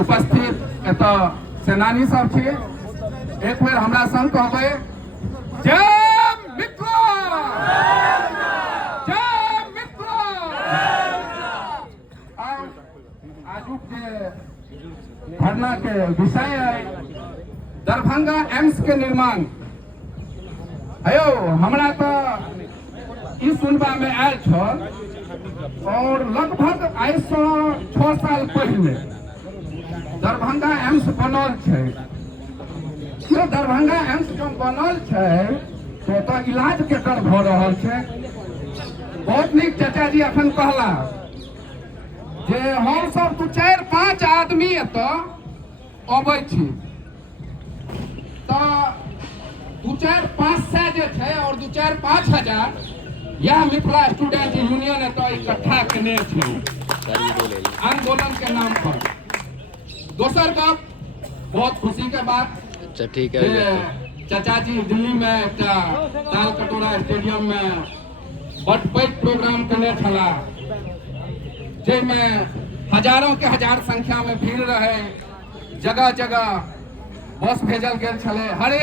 उपस्थित एतऽ सेनानी सब छी, एक बेर हमरा संग कहबै जय मिथिला, जय मिथिला। आजुक जे धरना के विषय है दरभंगा एम्स के निर्माण। अयो हमरा तो ई सुनबा में आयल छल और लगभग आइ से 6 साल पहले दरभंगा एम्स बनल छै। दरभंगा एम्स जो बनल छै तो ओतऽ इलाज केकर भऽ रहल छै। बहुत नीक चाचा जी अखन कहला जे हम सब 2-4-5 आदमी एतऽ अबै छी तऽ 2-4-500 जे छै और 2-4-5 हजार यह मिथिला स्टूडेंट यूनियन एतऽ इकट्ठा केने छै आंदोलन के नाम पर। दोसर गप बहुत खुशी के बात, अच्छा ठीक है, चाचा जी दिल्ली में एक ताल कटोरा स्टेडियम में बड़ पैघ प्रोग्राम केने छला, जाहिमे हजारों के हजार संख्या में भीड़ रहे, जगह जगह बस भेजल गेल छले, हर एक